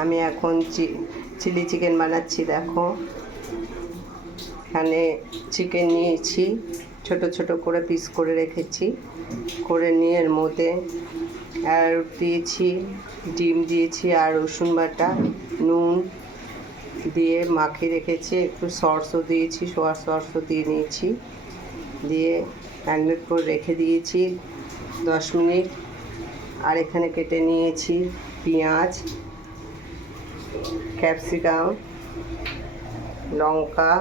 আমি এখন chilli chicken বানাচ্ছি। দেখো, এখানে চিকেন নিয়েছি, ছোট ছোট করে পিস করে রেখেছি, করে নিয়ে এর মধ্যে আর দিয়েছি ডিম দিয়েছি আর রসুন বাটা, নুন দিয়ে মাখিয়ে রেখেছি, একটু সসও দিয়েছি, সোয়া সসও দিয়ে নিয়েছি, দিয়ে ম্যারিনেট করে রেখে দিয়েছি 10 মিনিট। আর এখানে কেটে নিয়েছি পেঁয়াজ, ক্যাপসিকাম, লঙ্কা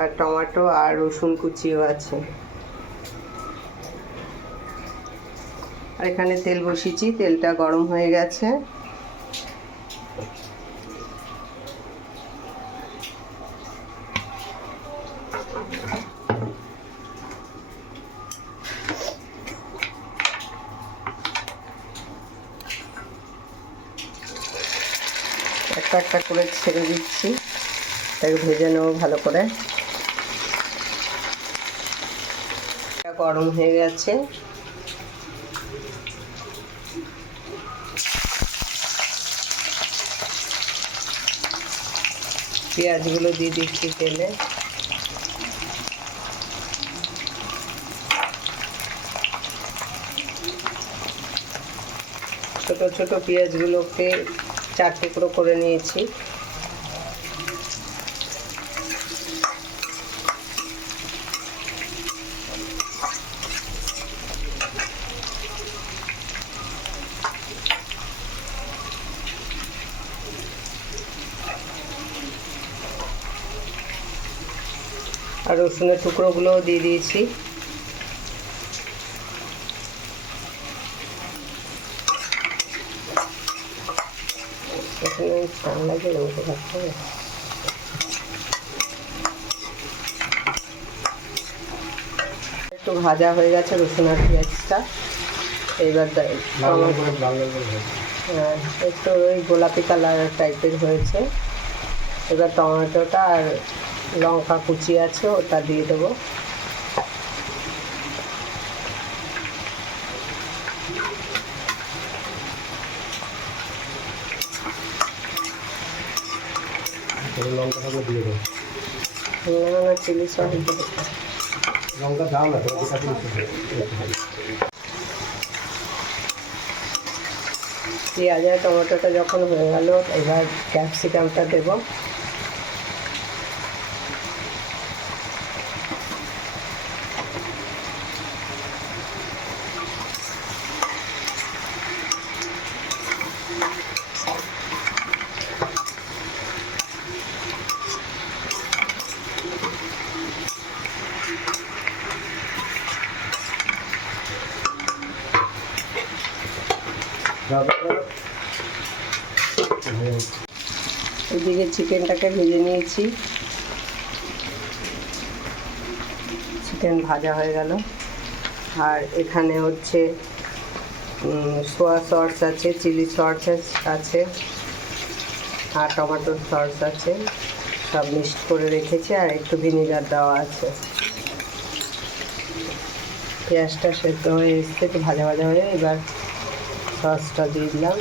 আর টমেটো আর রসুন কুচিও আছে। আর এখানে তেল বসিয়েছি, তেলটা গরম হয়ে গেছে। একটা একটা করে ছেড়ে দিচ্ছি, তাকে ভেজে নেব ভালো করে। গরম হয়ে গেছে, পেঁয়াজগুলো দিয়ে দিচ্ছি তেলে। ছোট ছোট পেঁয়াজগুলোকে 4 টুকরো করে নিয়েছি। আর রসুনের টুকরোগুলোও দিয়ে দিয়েছি। একটু ভাজা হয়ে গেছে রসুন আর পেঁয়াজটা, এইবার একটু ওই গোলাপি কালার টাইপের হয়েছে। এবার টমেটোটা আর লঙ্কা কুচি আছে ওটা দিয়ে দেবো। লঙ্কাটা দিয়ে দেবো, না চিলি সস দেবো। লঙ্কা দাও না, পেঁয়াজ আর টমেটোটা যখন হয়ে গেল, এবার ক্যাপসিকামটা দেবো। এদিকে চিকেনটাকে ভেজে নিয়েছি, চিকেন ভাজা হয়ে গেল। আর এখানে হচ্ছে সোয়া সস আছে, চিলি সস আছে আর টমেটো সস আছে, সব মিক্সড করে রেখেছি। আর একটু ভিনেগার দেওয়া আছে। পেঁয়াজটা সেদ্ধ হয়ে এসছে, একটু ভাজা ভাজা হয়ে, এবার সসটা দিয়ে দিলাম।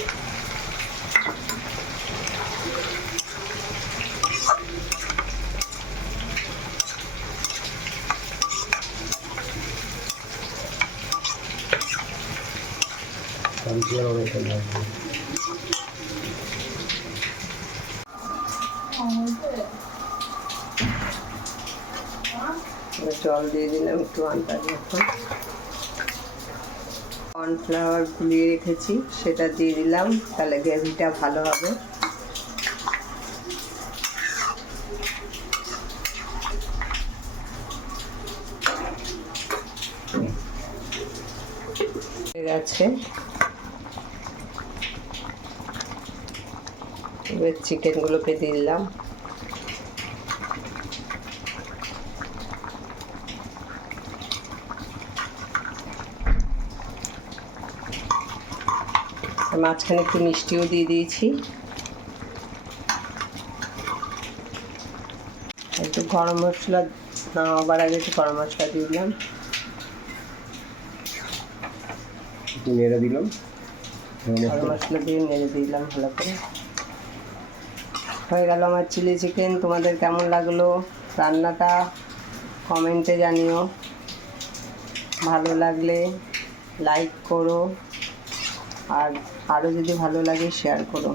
জল দিয়ে দিলাম একটু আন্দাজ মতন। কর্নফ্লাওয়ার গুলিয়ে রেখেছি সেটা দিয়ে দিলাম, তাহলে গ্রেভিটা ভালো হবে। হয়ে গেছে, এবার চিকেনগুলোকে দিয়ে দিলাম। মাঝখানে একটু মিষ্টিও দিয়ে দিয়েছি, একটু গরম মশলা নামাবার আগে একটু গরম মশলা দিয়ে দিলাম, একটু নেড়ে দিলাম, গরম মশলা দিয়ে নেড়ে দিলাম ভালো করে। হয়ে গেল আমার চিলি চিকেন। তোমাদের কেমন লাগলো রান্নাটা কমেন্টে জানিও। ভালো লাগলে লাইক করো, আর আরও যদি ভালো লাগে শেয়ার করো।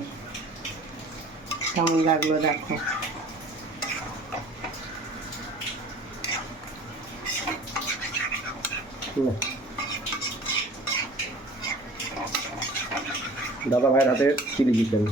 কেমন লাগলো দেখো। দাদা ভাইয়ের হাতে চিলি চিকেন।